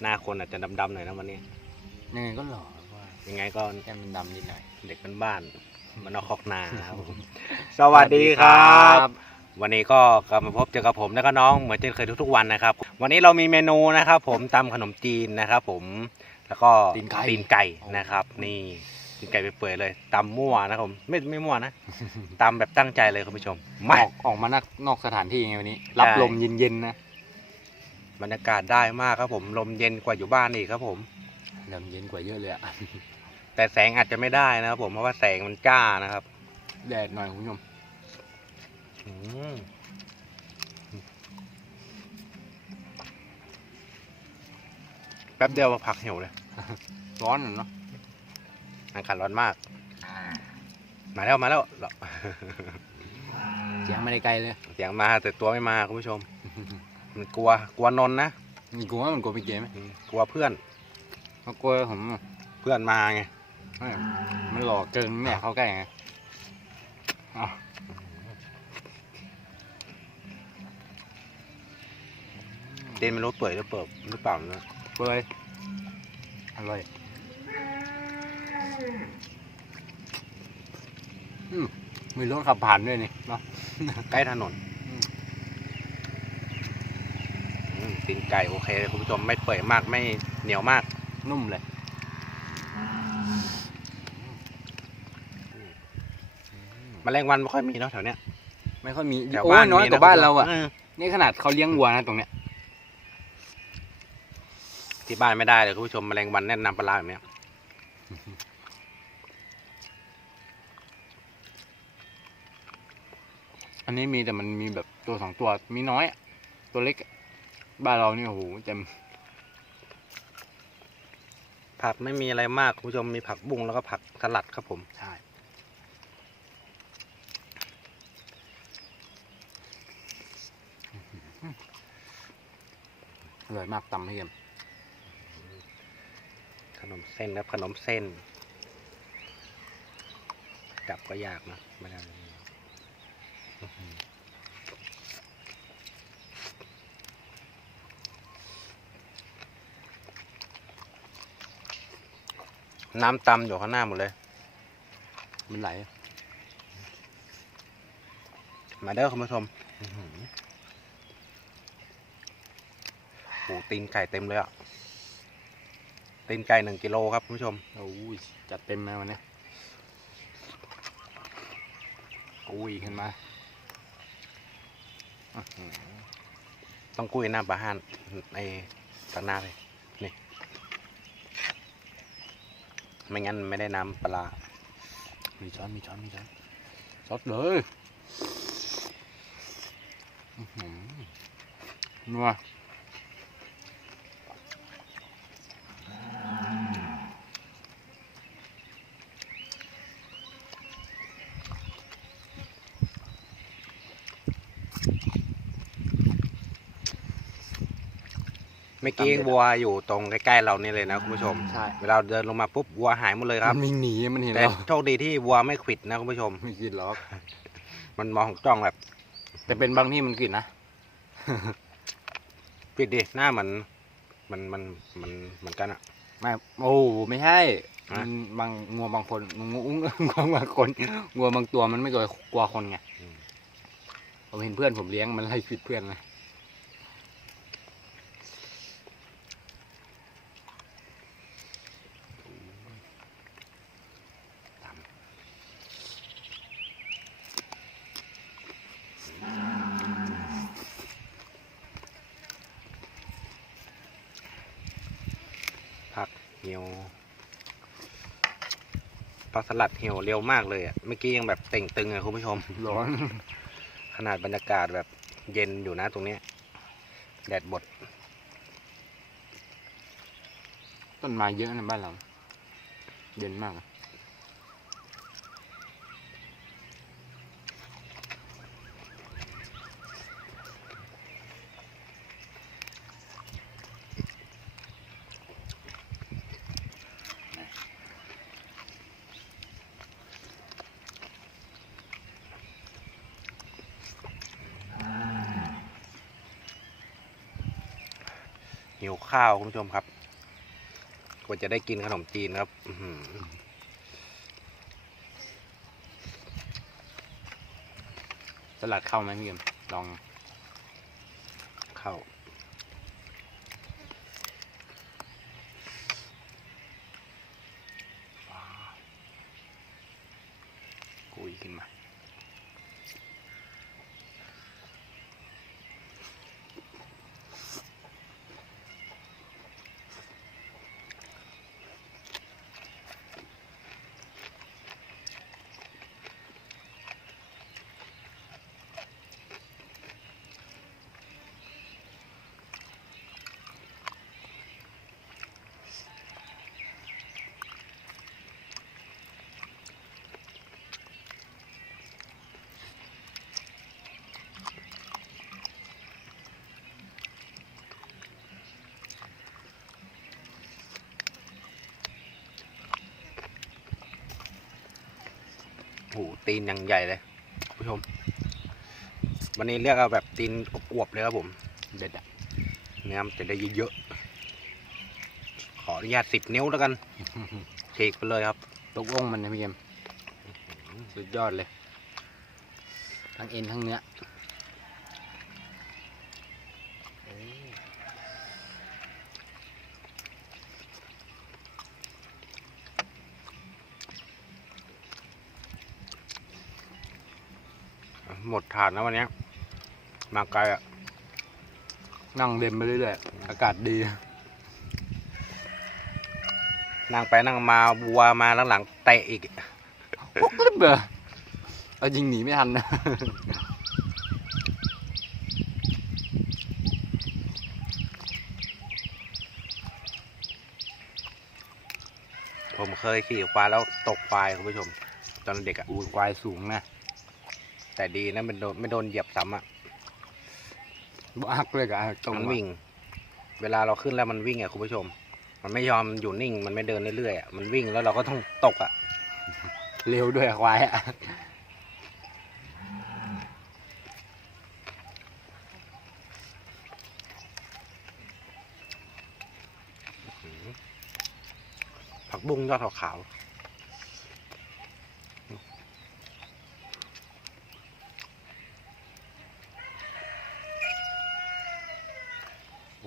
หน้าคนอาจจะดำๆหน่อยนะวันนี้ ยังไงก็หล่อว่ายังไงก็แก้มมันดำนิดหน่อยเด็กบ้านๆมันนอกคอกนาครับผมสวัสดีครับ วันนี้ก็กลับมาพบเจอกับผมแล้วก็น้องเหมือนเช่นเคยทุกๆวันนะครับ วันนี้เรามีเมนูนะครับ ผมตำขนมจีนนะครับผมแล้วก็ตีนไก่ตีนไก่นะครับ นี่ตีนไก่เปื่อยๆเลยตำมั่วนะครับผมไม่ไม่มั่วนะตำแบบตั้งใจเลยคุณผู้ชมอมาอกออกมานอกนอกสถานที่ไงวันนี้ รับได้ลมเย็นๆนะ บรรยากาศได้มากครับผม ลมเย็นกว่าอยู่บ้านอีกครับผมลมเย็นกว่าเยอะเลยอะแต่แสงอาจจะไม่ได้นะครับผมเพราะว่าแสงมันจ้านะครับ แดดหน่อยคุณผู้ชมอืมแป๊บเดียวผักเหี่ยวเลย ร้อนอะเนาะอากาศร้อนมาก มาแล้วมาแล้วเหรอเสียงไม่ได้ไกลเลย เสียงมาแต่ตัวไม่มาคุณผู้ชม มันกลัวกลัวนนท์นะมีกลัวว่ามันกลัวไปเกมไหมอืมกลัวเพื่อนเขากลัวผมอะเพื่อนมาไงไม่มันหลอกเกินเนี่ยเข้าใกล้ไงอ้าวเต้นไม่รู้เปื่อยหรือเปิดหรือเปล่านะเปื่อยอร่อยอืมมีรถขับผ่านด้วยนี่เนาะ ใกล้ถนน อืม อืม ตีนไก่โอเคเลยคุณผู้ชมไม่เปื่อยมากไม่เหนียวมากนุ่มเลยแมลงวันไม่ค่อยมีเนาะแถวเนี้ย ไม่ค่อยมีแถวโอ้บ้ายน้อยมีกว่าบ้านเราอะ มนี่ขนาดเขาเลี้ยงวัวนะตรงเนี้ยที่บ้านไม่ได้เลยคุณผู้ชมแมลงวันแน่นนำปลาร้าแบบเนี้ยอันนี้มีแต่มันมีแบบตัวสองตัวมีน้อยอะตัวเล็กอะ บ้านเรานี่โอ้โหเต็มผักไม่มีอะไรมากคุณผู้ชมมีผักบุ้งแล้วก็ผักสลัดครับผมใช่อร่อยมากตำให้เค็มขนมเส้นครับขนมเส้น จับก็ยากนะไม่ได้อื้อหือ น้ำตำอยู่ข้างหน้าหมดเลย มันไหล มาเด้อคุณผู้ชมอื้อหือโอ้ตีนไก่เต็มเลยอะ ตีนไก่หนึ่งกิโลครับคุณผู้ชมโอ้ยจัดเต็มมาวันนี้อุ้ยขึ้นมาอื้อหือต้องกุ้ยน้ำปลาห่านในทางหน้าเลย ไม่งั้นไม่ได้น้ำปลา มีช้อน มีช้อน มีช้อนซดเลยนัว มื่อกี้วัวอยู่ตรงใกล้ๆเรานี่เลยนะคุณผู้ชม ใช่ เวลาเดินลงมาปุ๊บวัวหายหมดเลยครับ มันวิ่งหนีมันเห็นแต่เราโชคดีที่วัวไม่ขวิดนะคุณผู้ชม ไม่กินหรอกมันมองจ้องแบบแต่เป็นบางที่มันกินนะปิดดิหน้าเหมือนมันมันมันเหมือนกันอะไม่โอ้ไม่ใช่ฮะ มันบางงัวบางคนงู งัวบางคนงัวบางตัวมันไม่กลัวกลัวคนไงผมเห็นเพื่อนผมเลี้ยงมันไล่ควิดเพื่อนเลย เหี่ยวปลาสลัดเหี่ยวเร็วมากเลยอะเมื่อกี้ยังแบบเต่งตึงอะคุณผู้ชม ร้อน ขนาดบรรยากาศแบบเย็นอยู่นะตรงเนี้ยแดดบด ต้นไม้เยอะในบ้านเรา เย็นมากอะ หิวข้าวคุณผู้ชมครับกว่าจะได้กินขนมจีนครับอื้อหือสลัดเข้าไหมพี่เกมลองข้า ตีนอย่างใหญ่เลยคุณผู้ชม วันนี้เรียกเอาแบบตีนอวบๆเลยครับผม เด็ดอะเนื้อมันจะได้เยอะๆขออนุญาตสิบนิ้วแล้วกันฉีกไปเลยครับตกลงมันนะพี่เกมสุดยอดเลย ทั้งเอ็นทั้งเนื้อ หมดถาดนะวันเนี้ยมาไกลอะนั่งเดินไปเรื่อยๆอากาศดี นั่งไปนั่งมาวัวมาหลังๆเตะอีกปุ๊กเลยเบื่อเอาจริงหนีไม่ทันนะผมเคยขี่ควายแล้วตกควายคุณผู้ชม ตอนเด็กอะอูควายสูงนะ แต่ดีนะมันโดนไม่โดนเหยียบซ้ำอะบ้กเลยกับตรงมันวิ่ง เวลาเราขึ้นแล้วมันวิ่งอะคุณผู้ชม มันไม่ยอมอยู่นิ่ง มันไม่เดินเรื่อยๆอะมันวิ่งแล้วเราก็ต้องตกอะ เร็วด้วยควายอะผักบุ้งยอดขาวโ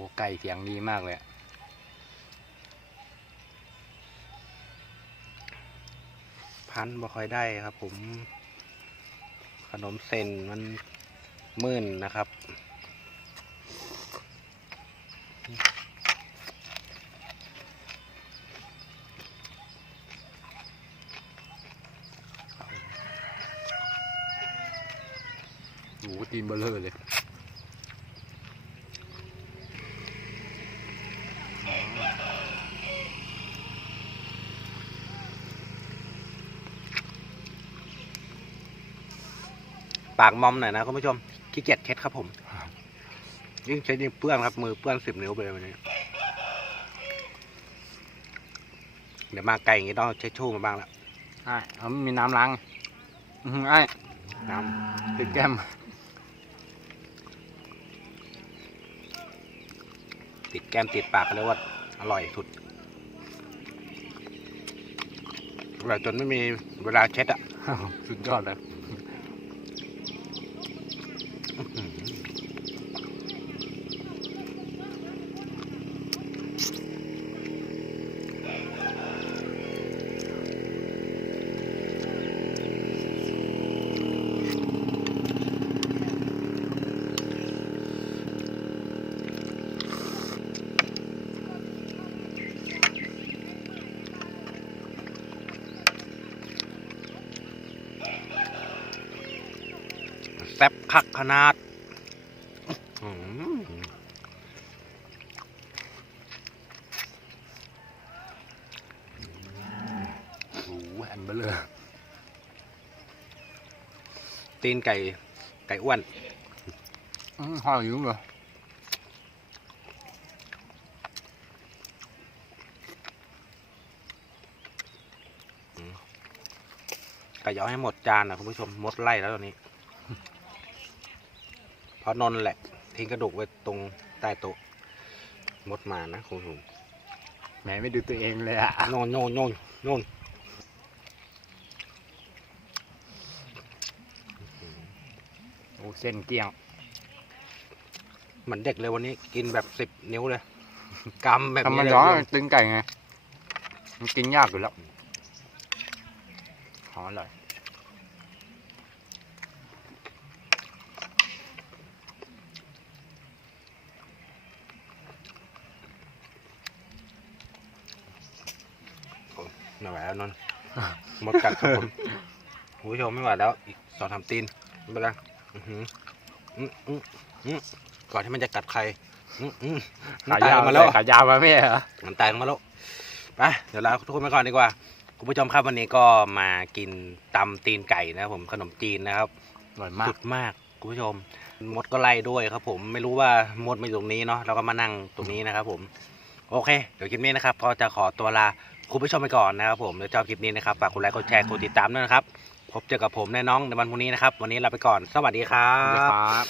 อ้ไก่เสียงดีมากเลยพันบ่ค่อยได้ครับ ผม ขนมเซนมันมื่นนะครับโอ้ตีนเบลเลอร์เลย ปากมอมหน่อยนะคุณผู้ชมขี้เกียจเช็ดครับผม ยิ่งเช็ดยิ่งเปื้อนครับ มือเปื้อนสิบนิ้วไปเลยวันนี้ เดี๋ยวมาไกลอย่างนี้ต้องเช็ดชู่มาบ้างละไอ้เขามีน้ำล้างอื้อหือไอ้น้ติดแก้มำติดแก้มติดปากก็เรียกว่า อร่อยสุดอร่อยจนไม่มีเวลาเช็ดอะ สุดยอดเลย Mm-hmm. ซ่บคักขนาดอื้อหือโอ้โหอันเบลเลอร์ตีนไก่ ไก่อ้วนอื้อห่ออยู่เลยไก่ยอให้หมดจานนะคุณผู้ชม หมดไล่แล้วตอนนี้เพราะนนท์แหละ ทิ้งกระดูกไว้ตรงใต้โต๊ะมดมานะคุณผู้ชมแหมไม่ดูตัวเองเลยอะโน่นโน่นโน่นโน่นโอ้เส้นเกลี้ยงเหมือนเด็กเลยวันนี้ กินแบบสิบนิ้วเลยกำแบบทำมันนี้เลยร้อนตึงไก่ไง มันกินยากอยู่แล้วหอมอร่อย ไม่ไหวแล้วนนท์หมดกัดครับผมคุณผู้ชมไม่ไหวแล้วอีกสองสามตีนไม่เป็นไรอื้อหืออื้ออื้ออื้อก่อนที่มันจะกัดใครอื้ออื้อมันขาตายยาวออกมาแล้วขายาวมาไม่ใช่เหรอ มันตายออกมาแล้วไปเดี๋ยวลาทุกคนไปก่อนดีกว่า คุณผู้ชมครับวันนี้ก็มากินตำตีนไก่นะครับผมขนมจีนนะครับอร่อยมาสุกดมากคุณผู้ชม มดก็ไล่ด้วยครับ ผมไม่รู้ว่ามดมาอยู่ตรงนี้เนาะเราก็มานั่งตรงนี้นะครับ ผม โอเค เดี๋ยวคลิปนี้นะครับ ก็จะขอตัวลา คุณผู้ชมไปก่อนนะครับผมเดี๋ยวชอบคลิปนี้นะครับฝากกดไลค์กดแชร์กดติดตามด้วยนะครับ พบเจอกับผมแน่น้องในวันพรุ่งนี้นะครับ วันนี้ลาไปก่อน สวัสดีครันะบครับ